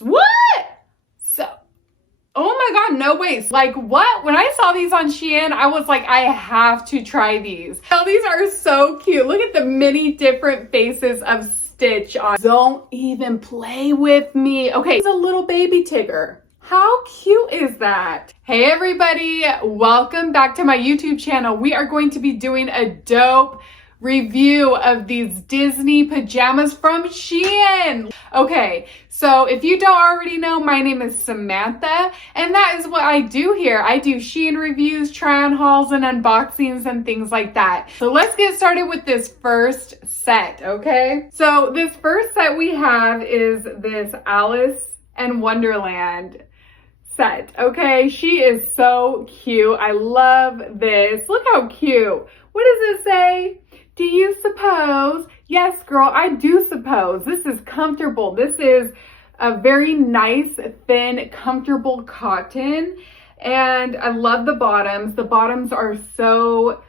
What? So, oh my God, no waist. Like what? When I saw these on SHEIN, I was like, I have to try these. Oh, these are so cute. Look at the many different faces of Stitch on. Don't even play with me. Okay, it's a little baby Tigger. How cute is that? Hey everybody, welcome back to my YouTube channel. We are going to be doing a dope review of these Disney pajamas from SHEIN. Okay, so if you don't already know, my name is Samantha, and that is what I do here. I do SHEIN reviews, try-on hauls, and unboxings and things like that. So let's get started with this first set, okay? So this first set we have is this Alice and Wonderland set, okay? She is so cute. I love this. Look how cute. What does it say? Do you suppose? Yes, girl, I do suppose. This is comfortable. This is a very nice, thin, comfortable cotton. And I love the bottoms. The bottoms are so,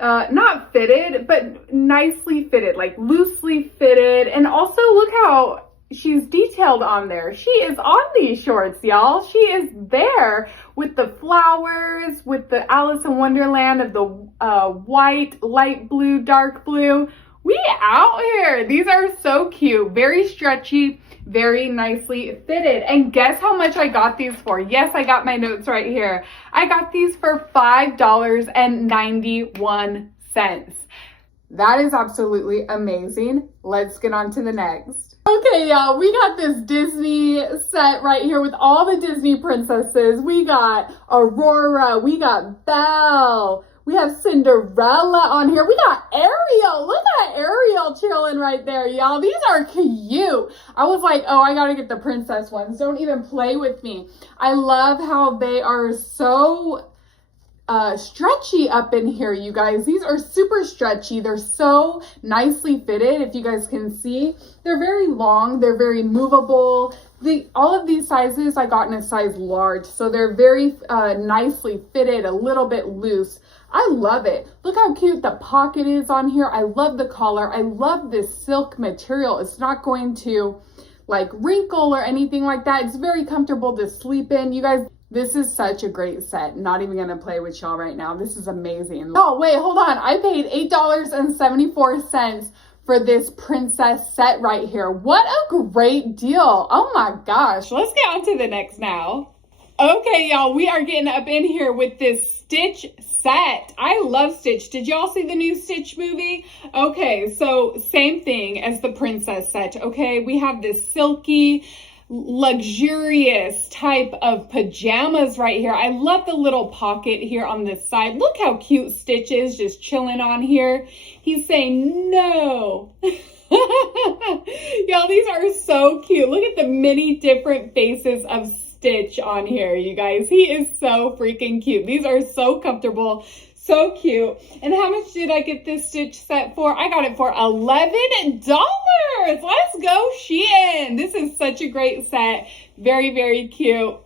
not fitted, but nicely fitted, like loosely fitted. And also look how she's detailed on there. She is on these shorts, y'all. She is there with the flowers, with the Alice in Wonderland of the white, light blue, dark blue. We out here. These are so cute. Very stretchy, very nicely fitted. And guess how much I got these for? Yes, I got my notes right here. I got these for $5.91. That is absolutely amazing. Let's get on to the next. Okay, y'all, we got this Disney set right here with all the Disney princesses. We got Aurora, we got Belle, we have Cinderella on here. We got Ariel. Look at Ariel chilling right there, y'all. These are cute. I was like, oh, I gotta get the princess ones. Don't even play with me. I love how they are so stretchy up in here, you guys. These are super stretchy. They're so nicely fitted. If you guys can see, they're very long. They're very movable. All of these sizes I got in a size large, so they're very nicely fitted, a little bit loose. I love it. Look how cute the pocket is on here. I love the collar. I love this silk material. It's not going to like wrinkle or anything like that. It's very comfortable to sleep in. You guys, this is such a great set. Not even gonna play with y'all right now. This is amazing. Oh, wait, hold on. I paid $8.74 for this princess set right here. What a great deal. Oh my gosh. Let's get on to the next now. Okay, y'all, we are getting up in here with this Stitch set. I love Stitch. Did y'all see the new Stitch movie? Okay, so same thing as the princess set, okay? We have this silky, luxurious type of pajamas right here. I love the little pocket here on this side. Look how cute Stitch is just chilling on here. He's saying no. Y'all, these are so cute. Look at the many different faces of Stitch on here, you guys. He is so freaking cute. These are so comfortable. So cute. And how much did I get this Stitch set for? I got it for $11. Let's go, SHEIN. This is such a great set. Very, very cute.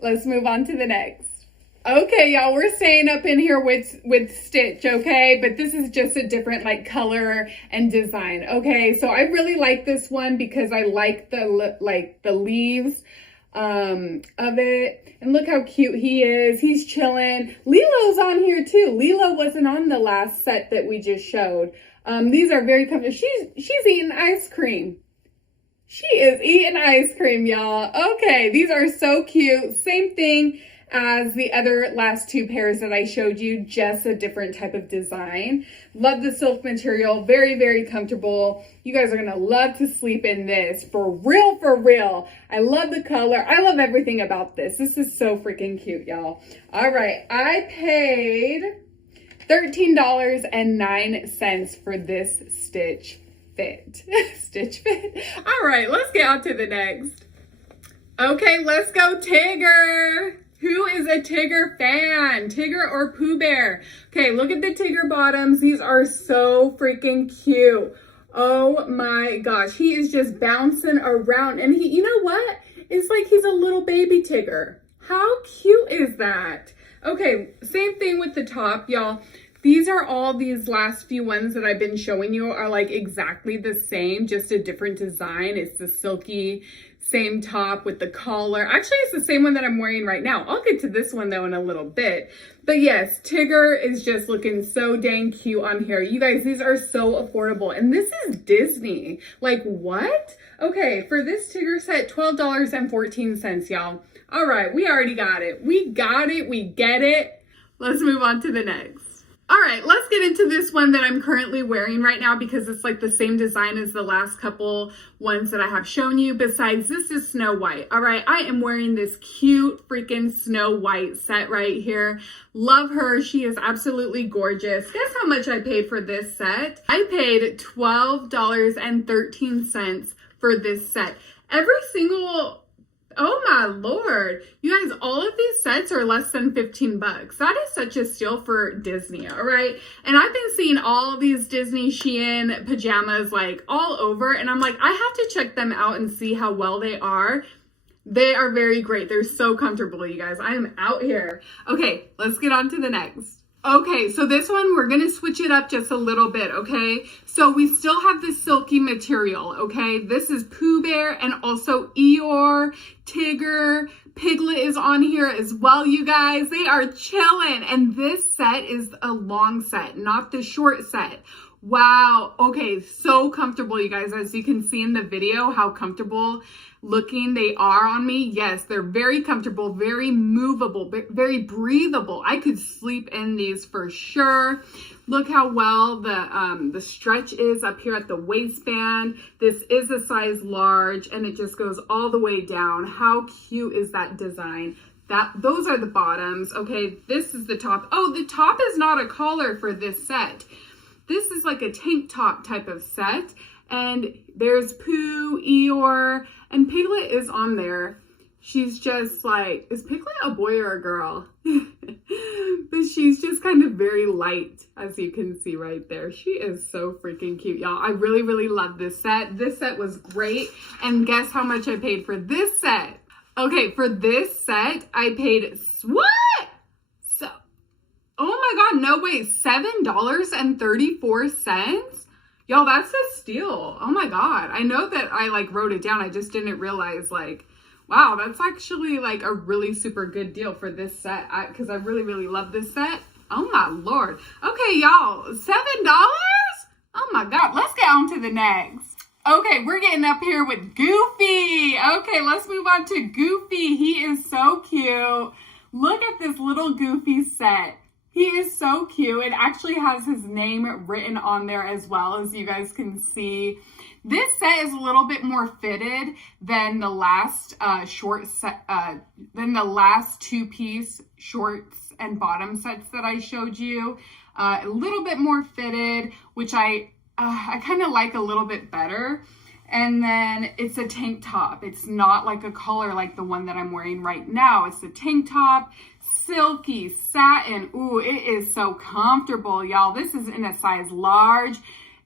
Let's move on to the next. Okay, y'all, we're staying up in here with Stitch, okay? But this is just a different like color and design, okay? So I really like this one because I like the leaves of it. And look how cute he is. He's chilling. Lilo's on here too. Lilo wasn't on the last set that we just showed. These are very comfortable. She's eating ice cream. She is eating ice cream, y'all. Okay, these are so cute. Same thing as the other last two pairs that I showed you, just a different type of design. Love the silk material. Very, very comfortable. You guys are gonna love to sleep in this. For real, for real. I love the color. I love everything about this. This is so freaking cute, y'all. All right, I paid $13.09 for this Stitch fit. Stitch fit. All right, let's get on to the next. Okay, let's go Tigger. Who is a Tigger fan? Tigger or Pooh Bear? Okay, look at the Tigger bottoms. These are so freaking cute. Oh my gosh. He is just bouncing around. And he, you know what? It's like he's a little baby Tigger. How cute is that? Okay, same thing with the top, y'all. These are all these last few ones that I've been showing you are like exactly the same, just a different design. It's the silky same top with the collar. Actually, it's the same one that I'm wearing right now. I'll get to this one though in a little bit. But yes, Tigger is just looking so dang cute on here. You guys, these are so affordable. And this is Disney. Like, what? Okay, for this Tigger set, $12.14, y'all. All right, we already got it. We got it. We get it. Let's move on to the next. All right, let's get into this one that I'm currently wearing right now because it's like the same design as the last couple ones that I have shown you. Besides, this is Snow White. All right, I am wearing this cute freaking Snow White set right here. Love her. She is absolutely gorgeous. Guess how much I paid for this set? I paid $12.13 for this set. Every single... Oh my Lord. You guys, all of these sets are less than 15 bucks. That is such a steal for Disney, all right? And I've been seeing all these Disney SHEIN pajamas like all over, and I'm like, I have to check them out and see how well they are. They are very great. They're so comfortable, you guys. I am out here. Okay, let's get on to the next. Okay, so this one, we're going to switch it up just a little bit, okay? So we still have the silky material, okay? This is Pooh Bear and also Eeyore, Tigger, Piglet is on here as well, you guys. They are chilling. And this set is a long set, not the short set. Wow. Okay, so comfortable, you guys. As you can see in the video, how comfortable looking they are on me. Yes, they're very comfortable, very movable, very breathable. I could sleep in these for sure. Look how well the stretch is up here at the waistband. This is a size large and it just goes all the way down. How cute is that design? Those are the bottoms. Okay, this is the top. Oh, the top is not a collar for this set. This is like a tank top type of set. And there's Pooh, Eeyore, and Piglet is on there. She's just like, is Piglet a boy or a girl? But she's just kind of very light, as you can see right there. She is so freaking cute, y'all. I really, really love this set. This set was great. And guess how much I paid for this set? Okay, for this set, I paid, what? So, oh my God, no way, $7.34? Y'all, that's a steal. Oh my God. I know that I like wrote it down. I just didn't realize like, wow, that's actually like a really super good deal for this set because I really, really love this set. Oh my Lord. Okay, y'all, $7? Oh my God. Let's get on to the next. Okay, we're getting up here with Goofy. Okay, let's move on to Goofy. He is so cute. Look at this little Goofy set. He is so cute. It actually has his name written on there as well, as you guys can see. This set is a little bit more fitted than the last two-piece shorts and bottom sets that I showed you. A little bit more fitted, which I kind of like a little bit better. And then it's a tank top. It's not like a collar like the one that I'm wearing right now. It's a tank top. Silky satin. Ooh, it is so comfortable, y'all. This is in a size large.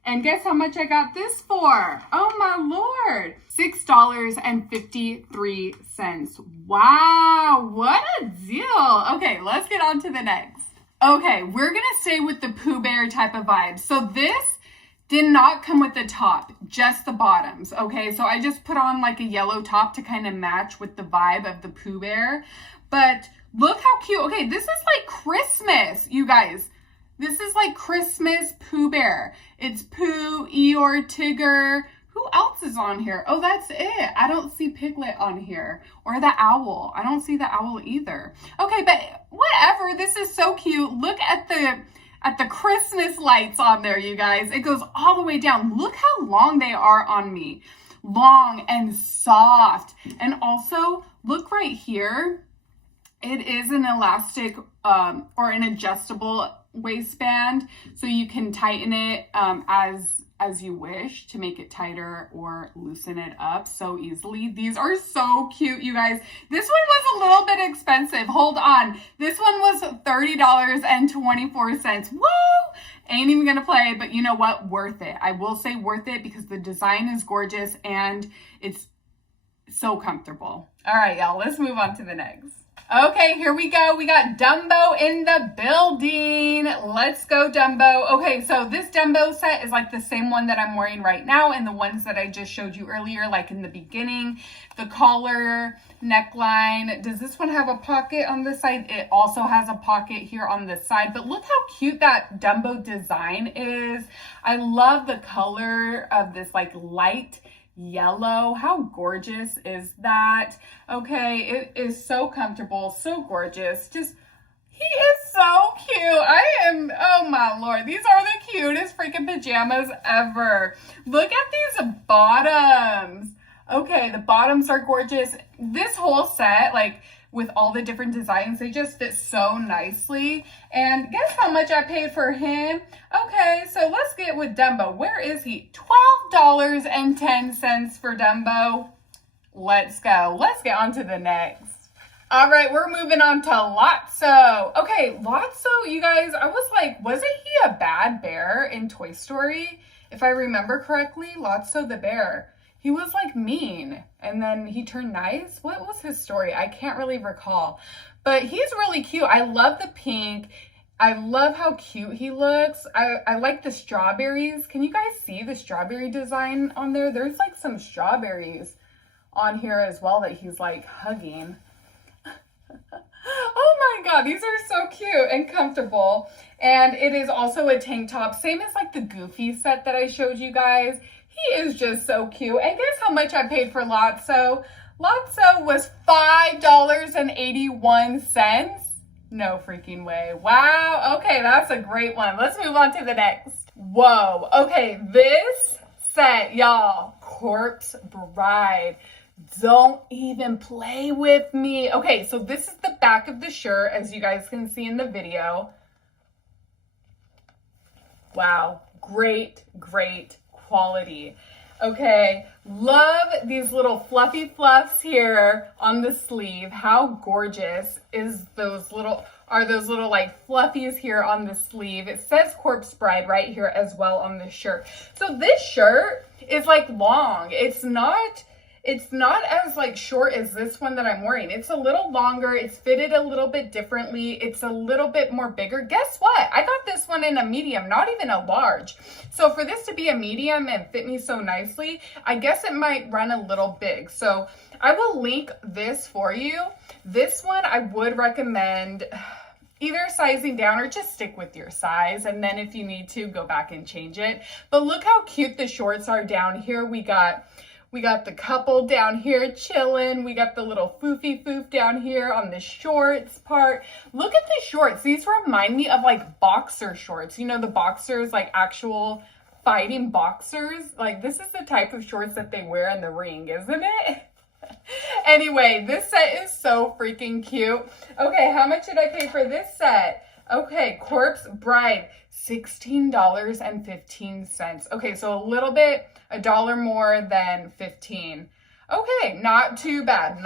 And guess how much I got this for? Oh my Lord. $6.53. Wow, what a deal. Okay, let's get on to the next. Okay, we're gonna stay with the Pooh Bear type of vibe. So this did not come with the top, just the bottoms, okay? So I just put on like a yellow top to kind of match with the vibe of the Pooh Bear. But look how cute. Okay, this is like Christmas, you guys. This is like Christmas Pooh Bear. It's Pooh, Eeyore, Tigger. Who else is on here? Oh, that's it. I don't see Piglet on here. Or the owl. I don't see the owl either. Okay, but whatever. This is so cute. Look at the Christmas lights on there, you guys. It goes all the way down. Look how long they are on me. Long and soft. And also, look right here. It is an elastic or an adjustable waistband, so you can tighten it as you wish to make it tighter or loosen it up so easily. These are so cute, you guys. This one was a little bit expensive. Hold on. This one was $30.24. Woo! Ain't even gonna play, but you know what? Worth it. I will say worth it because the design is gorgeous and it's So comfortable. All right, y'all, let's move on to the next. Okay, here we go. We got Dumbo in the building. Let's go, Dumbo. Okay, so this Dumbo set is like the same one that I'm wearing right now and the ones that I just showed you earlier, like in the beginning. The collar, neckline. Does this one have a pocket on the side? It also has a pocket here on the side, but look how cute that Dumbo design is. I love the color of this like light yellow. How gorgeous is that? Okay, it is so comfortable, so gorgeous. Just, he is so cute. Oh my Lord, these are the cutest freaking pajamas ever. Look at these bottoms. Okay, the bottoms are gorgeous. This whole set, like with all the different designs, they just fit so nicely. And guess how much I paid for him? Okay, so let's get with Dumbo. Where is he? $12.10 for Dumbo. Let's go. Let's get on to the next. All right, we're moving on to Lotso. Okay, Lotso, you guys, I was like, wasn't he a bad bear in Toy Story? If I remember correctly, Lotso the bear. He was like mean and then he turned nice. What was his story? I can't really recall, but he's really cute. I love the pink. I love how cute he looks. I like the strawberries. Can you guys see the strawberry design on there? There's like some strawberries on here as well that he's like hugging. Oh my God, these are so cute and comfortable. And it is also a tank top, same as like the Goofy set that I showed you guys. He is just so cute. And guess how much I paid for Lotso? Lotso was $5.81. No freaking way. Wow. Okay, that's a great one. Let's move on to the next. Whoa. Okay, this set, y'all, Corpse Bride. Don't even play with me. Okay, so this is the back of the shirt, as you guys can see in the video. Wow. Great, great quality. Okay, love these little fluffy fluffs here on the sleeve. How gorgeous is those little like fluffies here on the sleeve. It says Corpse Bride right here as well on the shirt. So this shirt is like long. It's not as like short as this one that I'm wearing. It's a little longer. It's fitted a little bit differently. It's a little bit more bigger. Guess what? I got this one in a medium, not even a large. So for this to be a medium and fit me so nicely, I guess it might run a little big. So I will link this for you. This one I would recommend either sizing down or just stick with your size. And then if you need to, go back and change it. But look how cute the shorts are down here. We got the couple down here chilling. We got the little foofy foof down here on the shorts part. Look at the shorts. These remind me of like boxer shorts. You know, the boxers, like actual fighting boxers. Like this is the type of shorts that they wear in the ring, isn't it? Anyway, this set is so freaking cute. Okay, how much did I pay for this set? Okay, Corpse Bride, $16.15. Okay, so a dollar more than 15. Okay, not too bad,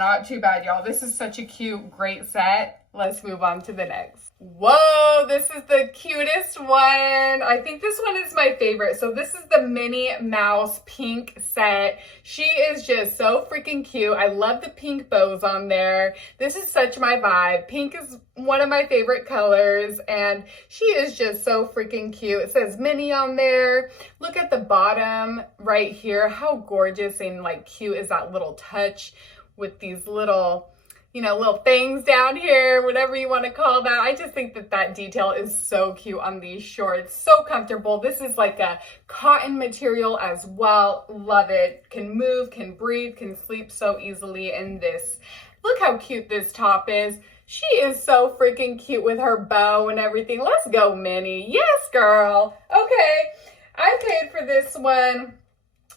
y'all. This is such a cute, great set. Let's move on to the next. Whoa, this is the cutest one. I think this one is my favorite. So this is the Minnie Mouse pink set. She is just so freaking cute. I love the pink bows on there. This is such my vibe. Pink is one of my favorite colors and she is just so freaking cute. It says Minnie on there. Look at the bottom right here. How gorgeous and like cute is that little touch with these little, you know, little things down here, whatever you want to call that. I just think that that detail is so cute on these shorts. So comfortable. This is like a cotton material as well. Love it. Can move, can breathe, can sleep so easily in this. Look how cute this top is. She is so freaking cute with her bow and everything. Let's go, Minnie. Yes, girl. Okay. I paid for this one,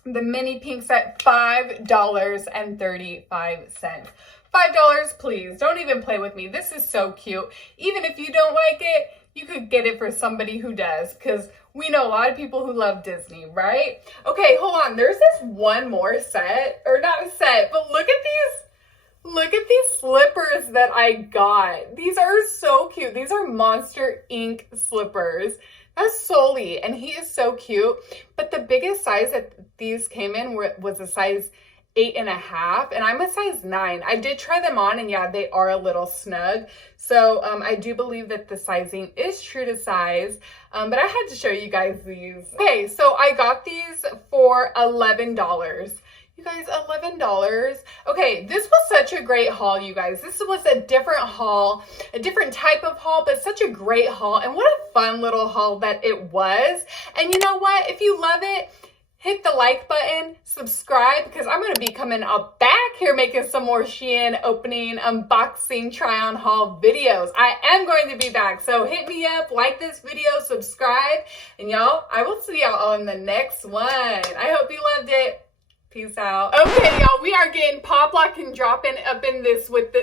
the Minnie pink set, $5.35. $5, please. Don't even play with me. This is so cute. Even if you don't like it, you could get it for somebody who does, because we know a lot of people who love Disney, right? Okay, hold on. There's this one more set, or not a set, but look at these. Look at these slippers that I got. These are so cute. These are Monster Inc. slippers. That's Sully, and he is so cute. But the biggest size that these came in was a size 8.5, and I'm a size 9. I did try them on, and yeah, they are a little snug. So I do believe that the sizing is true to size, but I had to show you guys these. Okay, so I got these for $11. You guys, $11. Okay, this was such a great haul, you guys. This was a different haul, a different type of haul, but such a great haul. And what a fun little haul that it was. And you know what? If you love it, hit the like button, subscribe, because I'm going to be coming up back here making some more SHEIN opening, unboxing, try on haul videos. I am going to be back. So hit me up, like this video, subscribe, and y'all, I will see y'all on the next one. I hope you loved it. Peace out. Okay, y'all, we are getting pop lock and dropping up in this with the